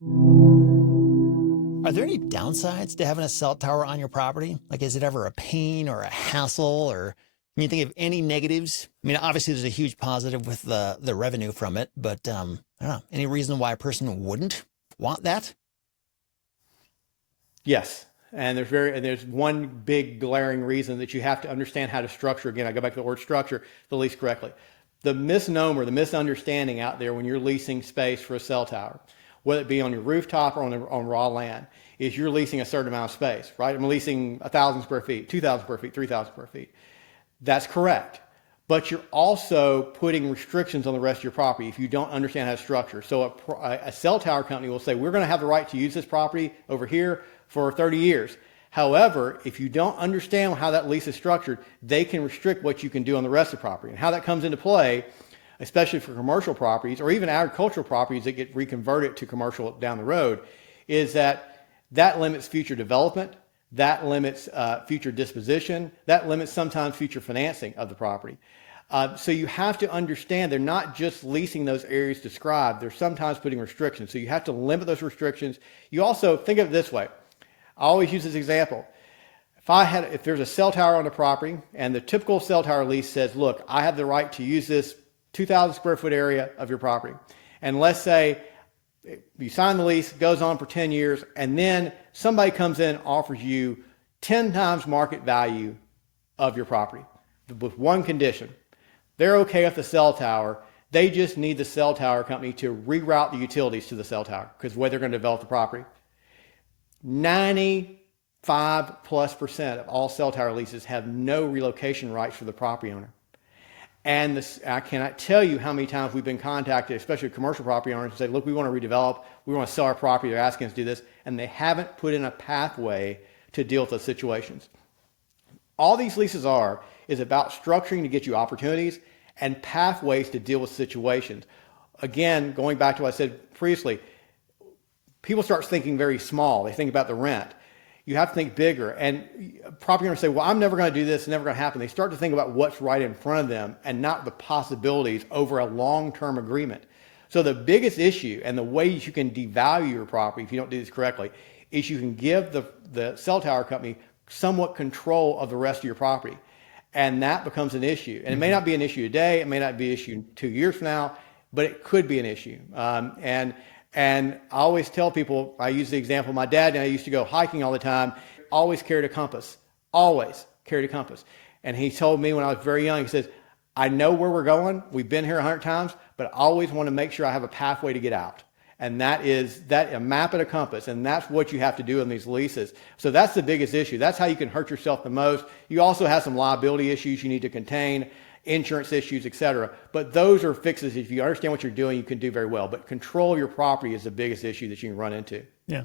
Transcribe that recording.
Are there any downsides to having a cell tower on your property? Like, is it ever a pain or a hassle, or can you think of any negatives? I mean, obviously there's a huge positive with the revenue from it, but I don't know, any reason why a person wouldn't want that? Yes. And there's one big glaring reason that you have to understand how to structure. Again, I go back to the word structure the lease correctly. The misnomer, the misunderstanding out there when you're leasing space for a cell tower, whether it be on your rooftop or on raw land, is you're leasing a certain amount of space, right? I'm leasing 1,000 square feet, 2,000 square feet, 3,000 square feet. That's correct. But you're also putting restrictions on the rest of your property if you don't understand how to structure. So a cell tower company will say, we're going to have the right to use this property over here for 30 years. However, if you don't understand how that lease is structured, they can restrict what you can do on the rest of the property. And how that comes into play, especially for commercial properties or even agricultural properties that get reconverted to commercial down the road, is that limits future development, that limits future disposition, that limits sometimes future financing of the property. So you have to understand they're not just leasing those areas described, they're sometimes putting restrictions. So you have to limit those restrictions. You also think of it this way. I always use this example. If there's a cell tower on the property and the typical cell tower lease says, look, I have the right to use this 2,000 square foot area of your property. And let's say you sign the lease, goes on for 10 years, and then somebody comes in and offers you 10 times market value of your property with one condition. They're okay with the cell tower. They just need the cell tower company to reroute the utilities to the cell tower because the way they're going to develop the property. 95+% of all cell tower leases have no relocation rights for the property owner. And I cannot tell you how many times we've been contacted, especially commercial property owners, and say, look, we want to redevelop, we want to sell our property, they're asking us to do this, and they haven't put in a pathway to deal with those situations. All these leases is about structuring to get you opportunities and pathways to deal with situations. Again, going back to what I said previously, people start thinking very small. They think about the rent. You have to think bigger. And property owners say, well, I'm never going to do this. It's never going to happen. They start to think about what's right in front of them and not the possibilities over a long-term agreement. So the biggest issue and the ways you can devalue your property if you don't do this correctly is you can give the cell tower company somewhat control of the rest of your property. And that becomes an issue. And it may not be an issue today. It may not be an issue 2 years from now, but it could be an issue. And I always tell people, I use the example, my dad and I used to go hiking all the time, always carried a compass, always carried a compass. And he told me when I was very young, he says, I know where we're going. We've been here 100 times, but I always want to make sure I have a pathway to get out. And that is a map and a compass. And that's what you have to do in these leases. So that's the biggest issue. That's how you can hurt yourself the most. You also have some liability issues you need to contain, insurance issues, etc. But those are fixes. If you understand what you're doing, you can do very well. But control of your property is the biggest issue that you can run into. Yeah.